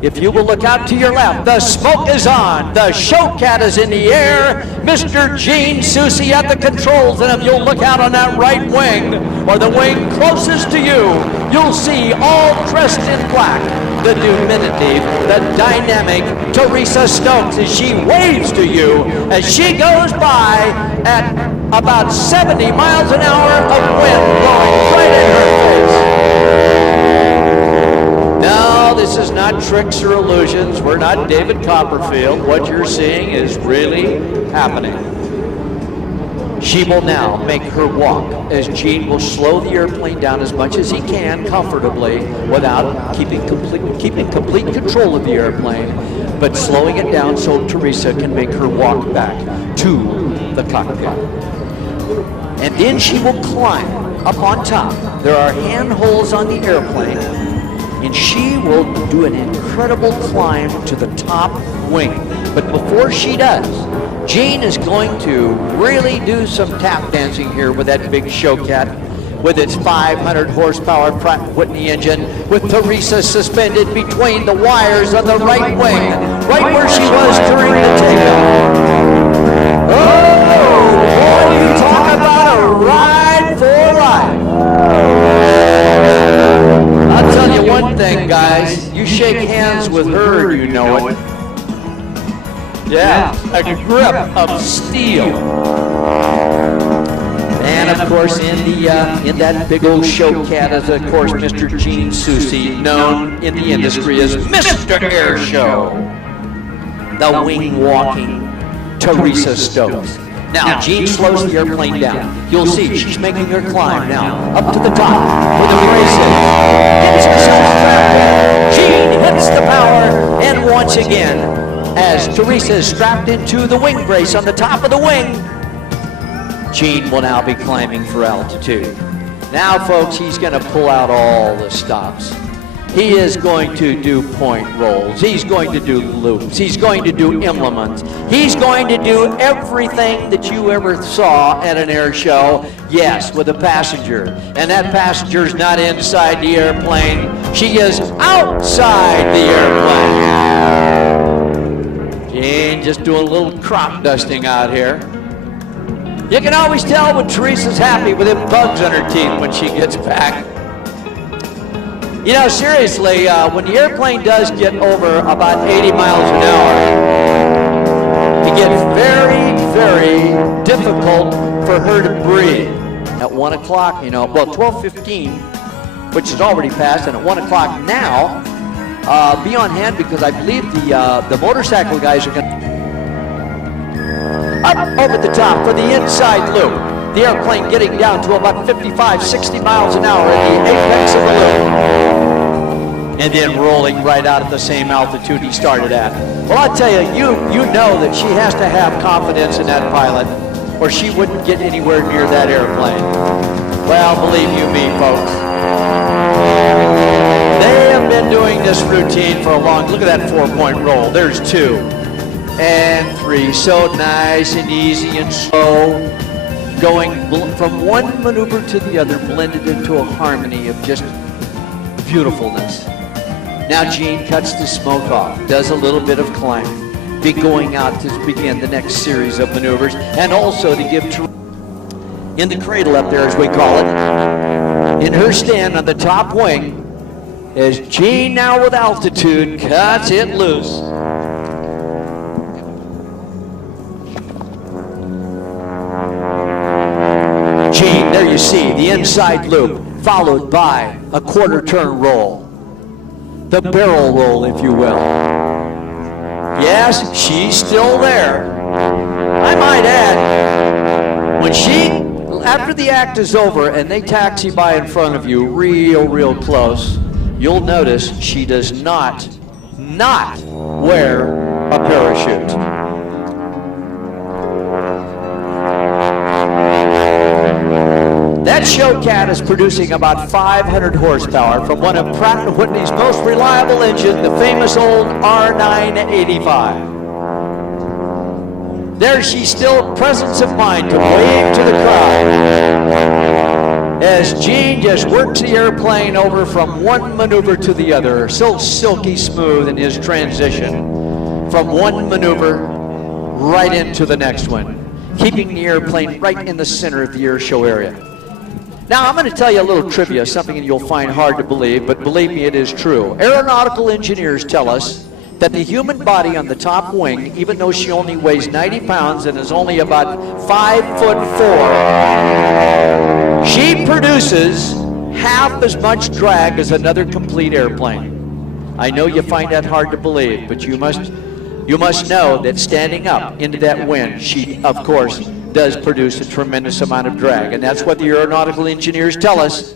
If you will look out to your left, the smoke is on. The show cat is in the air. Mr. Gene Soucy at the controls. And if you'll look out on that right wing, or the wing closest to you, you'll see all dressed in black, the diminutive, the dynamic Theresa Stokes as she waves to you as she goes by at about 70 miles an hour of wind blowing right in her face. No, this is not tricks or illusions. We're not David Copperfield. What you're seeing is really happening. She will now make her walk as Gene will slow the airplane down as much as he can comfortably without keeping complete control of the airplane, but slowing it down so Theresa can make her walk back to the cockpit. And then she will climb up on top. There are handholds on the airplane, and she will do an incredible climb to the top wing. But before she does, Gene is going to really do some tap dancing here with that big show cat with its 500 horsepower Pratt & Whitney engine, with Theresa suspended between the wires on the right wing, right where she was during the takeoff. Oh, boy, you talk about a ride for life. I'll tell you one thing, guys. You shake hands with her, you know it. Yeah, a grip of steel. And of course, in that big old show cat is, of course, Mr. Gene Soucy, known in the industry as Mr. Air Show, the wing-walking Theresa Stokes. Now, Gene slows the airplane down. You'll see she's making her climb now up to the top where the brace is. Gene hits the power, and once again, as Theresa is strapped into the wing brace on the top of the wing, Gene will now be climbing for altitude. Now, folks, he's going to pull out all the stops. He is going to do point rolls. He's going to do loops. He's going to do implements. He's going to do everything that you ever saw at an air show, yes, with a passenger. And that passenger's not inside the airplane. She is outside the airplane. Gene just doing a little crop dusting out here. You can always tell when Theresa's happy with them bugs on her teeth when she gets back. You know, seriously, when the airplane does get over about 80 miles an hour, it gets very, very difficult for her to breathe. At 1 o'clock, you know, well, 12:15, which is already passed, and at 1 o'clock now, be on hand because I believe the motorcycle guys are going to up over the top for the inside loop. The airplane getting down to about 55, 60 miles an hour at the apex of the loop. And then rolling right out at the same altitude he started at. Well, I tell you, you know that she has to have confidence in that pilot, or she wouldn't get anywhere near that airplane. Well, believe you me, folks. They have been doing this routine for a long, look at that 4-point roll. There's 2 and 3. So nice and easy and slow, going from one maneuver to the other, blended into a harmony of just beautifulness. Now Gene cuts the smoke off, does a little bit of climbing, be going out to begin the next series of maneuvers, and also to give in the cradle up there, as we call it, in her stand on the top wing, as Gene now with altitude cuts it loose. Gene, there you see the inside loop, followed by a quarter turn roll. The barrel roll, if you will. Yes, she's still there. I might add, when after the act is over and they taxi by in front of you real close, you'll notice she does not wear a parachute. That show cat is producing about 500 horsepower from one of Pratt & Whitney's most reliable engines, the famous old R985. There she's still presence of mind to wave to the crowd. as Gene just works the airplane over from one maneuver to the other, so silky smooth in his transition from one maneuver right into the next one, keeping the airplane right in the center of the air show area. Now, I'm going to tell you a little trivia, something you'll find hard to believe, but believe me, it is true. Aeronautical engineers tell us that the human body on the top wing, even though she only weighs 90 pounds and is only about 5'4", she produces half as much drag as another complete airplane. I know you find that hard to believe, but you must know that standing up into that wind, she, of course, does produce a tremendous amount of drag. And that's what the aeronautical engineers tell us.